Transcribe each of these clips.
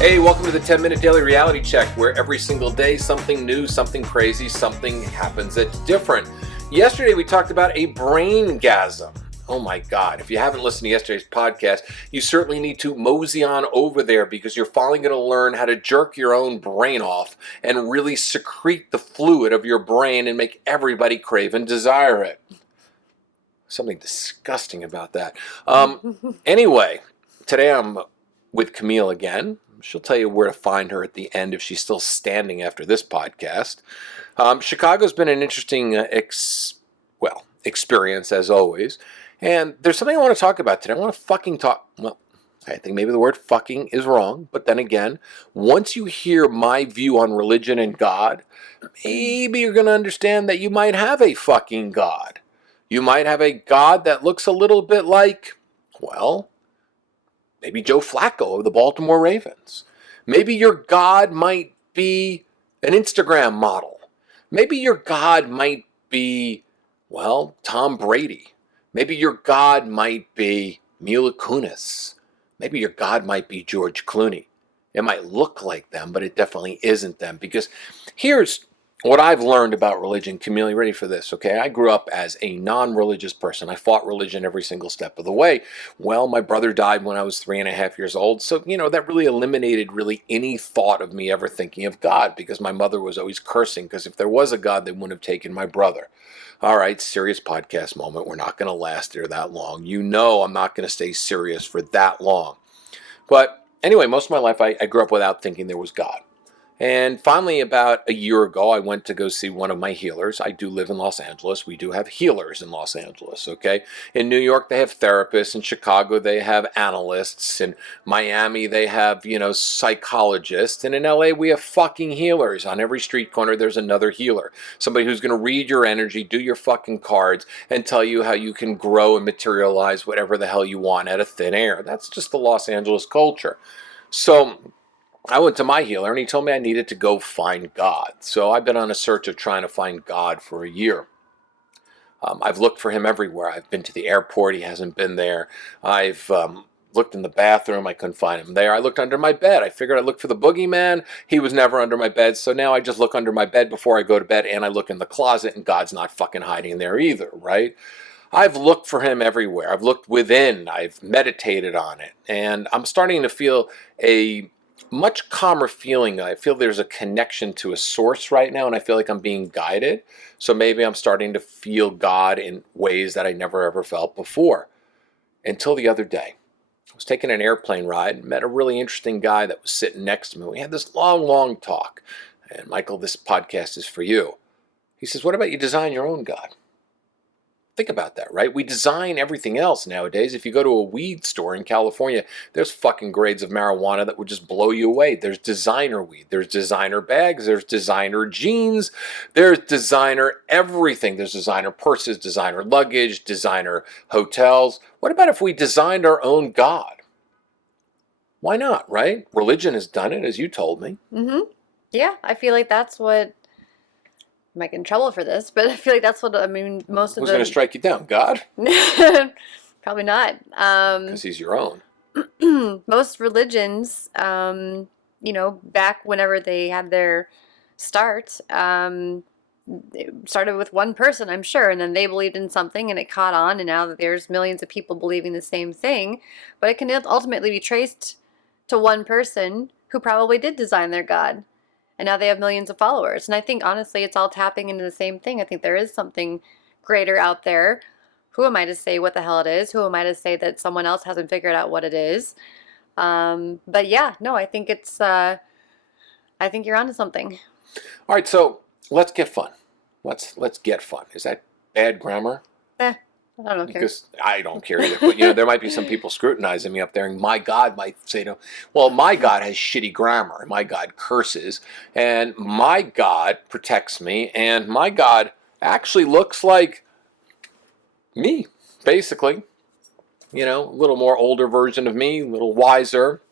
Hey, welcome to the 10-Minute Daily Reality Check, where every single day something new, something crazy, something happens that's different. Yesterday we talked about a braingasm. Oh my God, if you haven't listened to yesterday's podcast, you certainly need to mosey on over there because you're finally going to learn how to jerk your own brain off and really secrete the fluid of your brain and make everybody crave and desire it. Something disgusting about that. Anyway, today I'm with Camille again. She'll tell you where to find her at the end if she's still standing after this podcast. Chicago's been an interesting experience as always. And there's something I want to talk about today. I want to fucking talk. Well, I think maybe the word fucking is wrong. But then again, once you hear my view on religion and God, maybe you're going to understand that you might have a fucking God. You might have a God that looks a little bit like, well, maybe Joe Flacco of the Baltimore Ravens. Maybe your God might be an Instagram model. Maybe your God might be, well, Tom Brady. Maybe your God might be Mila Kunis. Maybe your God might be George Clooney. It might look like them, but it definitely isn't them. Because here's what I've learned about religion. Camille, you ready for this? Okay, I grew up as a non-religious person. I fought religion every single step of the way. Well, my brother died when I was 3.5 years old. So, that really eliminated really any thought of me ever thinking of God, because my mother was always cursing, because if there was a God, they wouldn't have taken my brother. All right, serious podcast moment. We're not going to last there that long. I'm not going to stay serious for that long. But anyway, most of my life, I grew up without thinking there was God. And finally, about a year ago, I went to go see one of my healers. I do live in Los Angeles. We do have healers in Los Angeles, okay? In New York, they have therapists. In Chicago, they have analysts. In Miami, they have, psychologists. And in LA, we have fucking healers. On every street corner, there's another healer. Somebody who's going to read your energy, do your fucking cards, and tell you how you can grow and materialize whatever the hell you want out of thin air. That's just the Los Angeles culture. So I went to my healer and he told me I needed to go find God. So I've been on a search of trying to find God for a year. I've looked for him everywhere. I've been to the airport. He hasn't been there. I've looked in the bathroom. I couldn't find him there. I looked under my bed. I figured I'd look for the boogeyman. He was never under my bed. So now I just look under my bed before I go to bed, and I look in the closet, and God's not fucking hiding there either, right? I've looked for him everywhere. I've looked within. I've meditated on it. And I'm starting to feel a much calmer feeling. I feel there's a connection to a source right now, and I feel like I'm being guided. So maybe I'm starting to feel God in ways that I never ever felt before. Until the other day, I was taking an airplane ride and met a really interesting guy that was sitting next to me. We had this long talk. And Michael, this podcast is for you. He says, what about you design your own God? Think about that, right? We design everything else nowadays. If you go to a weed store in California, there's fucking grades of marijuana that would just blow you away. There's designer weed. There's designer bags. There's designer jeans. There's designer everything. There's designer purses, designer luggage, designer hotels. What about if we designed our own God? Why not, right? Religion has done it, as you told me. Mm-hmm. Yeah, I feel like that's what... I might get in trouble for this, but I feel like that's what, most of Who's going to strike you down? God? Probably not. Because he's your own. Most religions, back whenever they had their start, it started with one person, I'm sure, and then they believed in something and it caught on, and now that there's millions of people believing the same thing, but it can ultimately be traced to one person who probably did design their God. And now they have millions of followers. And I think, honestly, it's all tapping into the same thing. I think there is something greater out there. Who am I to say what the hell it is? Who am I to say that someone else hasn't figured out what it is? But yeah, no, I think I think you're onto something. All right, so let's get fun. Let's get fun. Is that bad grammar? I don't care. Because I don't care either. But, there might be some people scrutinizing me up there, and my God might say, well, my God has shitty grammar. My God curses, and my God protects me, and my God actually looks like me, basically. A little more older version of me, a little wiser.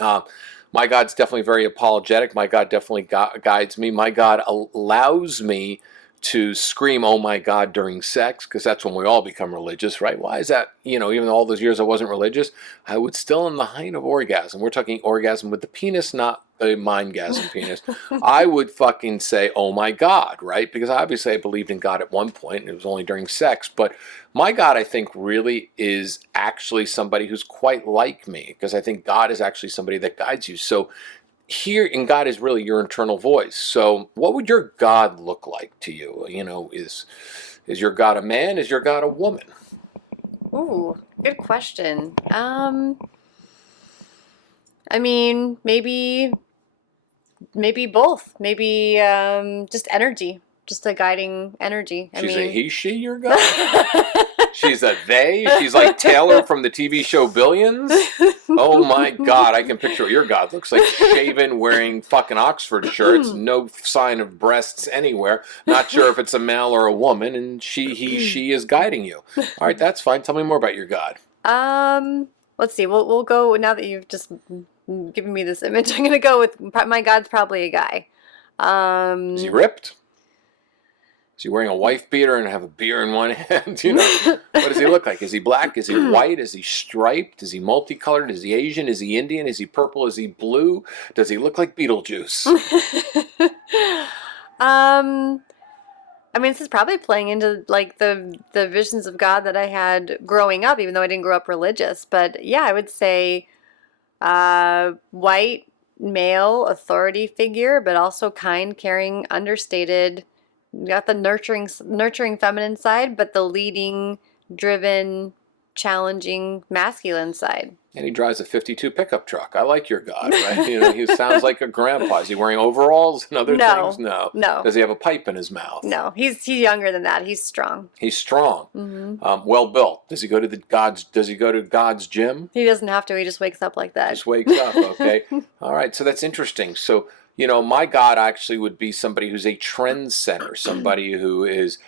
My God's definitely very apologetic. My God definitely guides me. My God allows me to scream, "Oh my God," during sex, because that's when we all become religious, right? Why is that? Even all those years I wasn't religious, I would still in the height of orgasm. We're talking orgasm with the penis, not a mindgasm penis. I would fucking say, "Oh my God," right? Because obviously I believed in God at one point, and it was only during sex. But my God, I think, really is actually somebody who's quite like me, because I think God is actually somebody that guides you. So here in God is really your internal voice. So what would your God look like to you? Is your God a man? Is your God a woman? Ooh, good question. I mean, maybe both. Maybe just energy, just a guiding energy. I She's a mean, he, she, your God? She's a they? She's like Taylor from the TV show Billions? Oh my God, I can picture what your God looks like. Shaven, wearing fucking Oxford shirts, no sign of breasts anywhere. Not sure if it's a male or a woman, and she is guiding you. All right, that's fine. Tell me more about your God. let's see. We'll go now that you've just given me this image. I'm gonna go with my God's probably a guy. Is he ripped? Is he wearing a wife beater and have a beer in one hand? What does he look like? Is he black? Is he white? Is he striped? Is he multicolored? Is he Asian? Is he Indian? Is he purple? Is he blue? Does he look like Beetlejuice? I mean, this is probably playing into like the visions of God that I had growing up, even though I didn't grow up religious. But yeah, I would say white male authority figure, but also kind, caring, understated. You got the nurturing feminine side, but the leading, driven, challenging masculine side. And he drives a 52 pickup truck. I like your God, right? He sounds like a grandpa. Is he wearing overalls and other things? No. No. Does he have a pipe in his mouth? No, he's younger than that. He's strong. He's strong. Well built. Does he go to God's gym? He doesn't have to. He just wakes up like that. Just wakes up, okay. All right, so that's interesting. So, my God actually would be somebody who's a trendsetter, somebody who is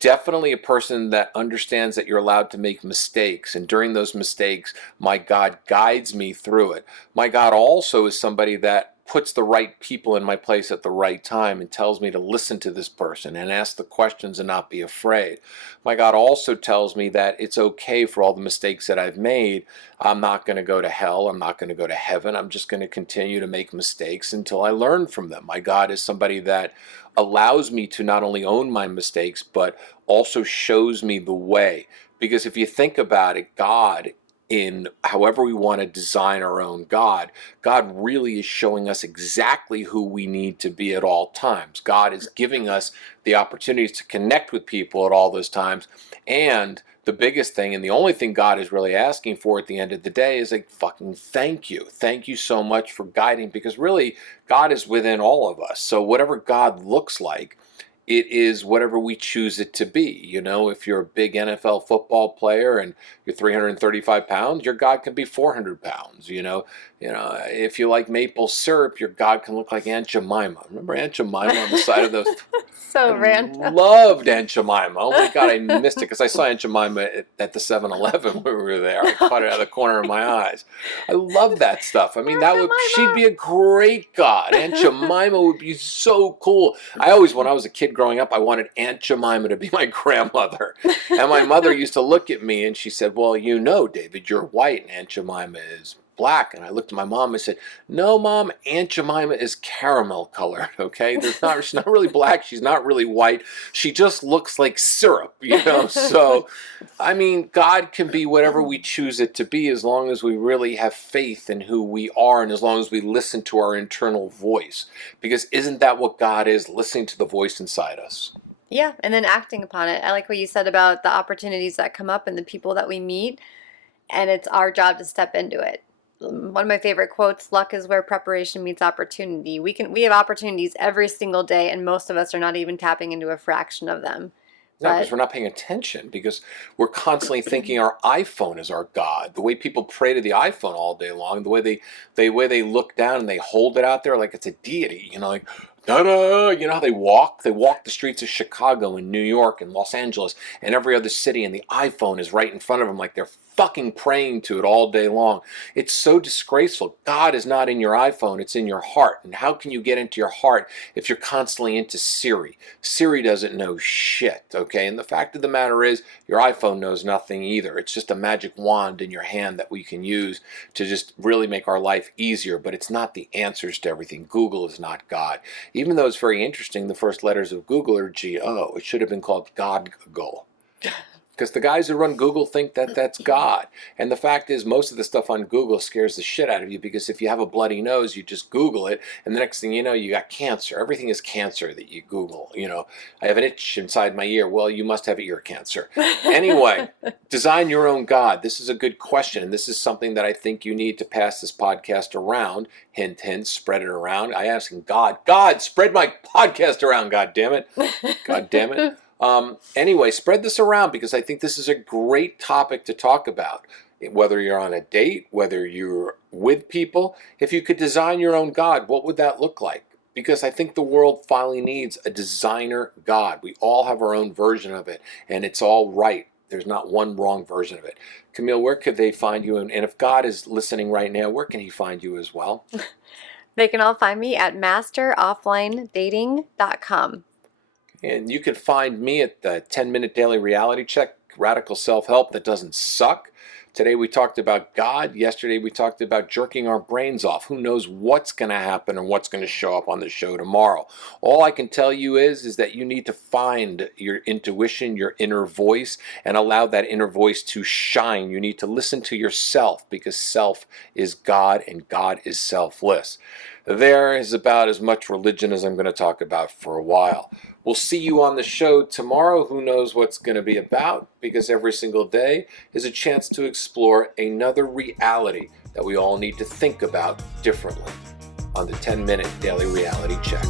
definitely a person that understands that you're allowed to make mistakes. And during those mistakes, my God guides me through it. My God also is somebody that puts the right people in my place at the right time and tells me to listen to this person and ask the questions and not be afraid. My God also tells me that it's okay for all the mistakes that I've made. I'm not going to go to hell. I'm not going to go to heaven. I'm just going to continue to make mistakes until I learn from them. My God is somebody that allows me to not only own my mistakes, but also shows me the way. Because if you think about it, God, in however we want to design our own God really is showing us exactly who we need to be at all times. God is giving us the opportunities to connect with people at all those times. And the biggest thing, and the only thing God is really asking for at the end of the day, is like, fucking thank you. Thank you so much for guiding, because really God is within all of us. So whatever God looks like, it is whatever we choose it to be. If you're a big NFL football player and you're 335 pounds, your God can be 400 pounds. If you like maple syrup, your God can look like Aunt Jemima. Remember Aunt Jemima on the side of those? So random. Loved Aunt Jemima. Oh my God, I missed it because I saw Aunt Jemima at the 7-Eleven when we were there. I caught it out of the corner of my eyes. I love that stuff. I mean, she'd be a great God. Aunt Jemima would be so cool. When I was a kid growing up, I wanted Aunt Jemima to be my grandmother. And my mother used to look at me and she said, "Well, David, you're white and Aunt Jemima is black." And I looked at my mom and said, "No, Mom, Aunt Jemima is caramel colored, okay? She's not really black, she's not really white, she just looks like syrup, So, I mean, God can be whatever we choose it to be as long as we really have faith in who we are and as long as we listen to our internal voice. Because isn't that what God is, listening to the voice inside us? Yeah, and then acting upon it. I like what you said about the opportunities that come up and the people that we meet, and it's our job to step into it. One of my favorite quotes, luck is where preparation meets opportunity. We have opportunities every single day, and most of us are not even tapping into a fraction of them. No, because we're not paying attention, because we're constantly thinking our iPhone is our God. The way people pray to the iPhone all day long, the way they look down and they hold it out there like it's a deity, like, da-da, how they walk the streets of Chicago and New York and Los Angeles and every other city, and the iPhone is right in front of them like they're fucking praying to it all day long. It's so disgraceful. God is not in your iPhone, it's in your heart. And how can you get into your heart if you're constantly into Siri? Siri doesn't know shit, okay? And the fact of the matter is, your iPhone knows nothing either. It's just a magic wand in your hand that we can use to just really make our life easier, but it's not the answers to everything. Google is not God. Even though it's very interesting, the first letters of Google are G-O. It should have been called God Google. Because the guys who run Google think that that's God. And the fact is, most of the stuff on Google scares the shit out of you, because if you have a bloody nose, you just Google it, and the next thing you know, you got cancer. Everything is cancer that you Google. You know, I have an itch inside my ear. Well, you must have ear cancer. Anyway, design your own God. This is a good question, and this is something that I think you need to pass this podcast around. Hint, hint, spread it around. I ask God, spread my podcast around, God damn it. God damn it. Anyway, spread this around, because I think this is a great topic to talk about. Whether you're on a date, whether you're with people, if you could design your own God, what would that look like? Because I think the world finally needs a designer God. We all have our own version of it, and it's all right. There's not one wrong version of it. Camille, where could they find you? And if God is listening right now, where can he find you as well? They can all find me at masterofflinedating.com. And you can find me at the 10-minute daily reality check, radical self-help that doesn't suck. Today we talked about God. Yesterday we talked about jerking our brains off. Who knows what's going to happen and what's going to show up on the show tomorrow. All I can tell you is that you need to find your intuition, your inner voice, and allow that inner voice to shine. You need to listen to yourself, because self is God and God is selfless. There is about as much religion as I'm going to talk about for a while. We'll see you on the show tomorrow. Who knows what's going to be about, because every single day is a chance to explore another reality that we all need to think about differently on the 10-minute daily reality check.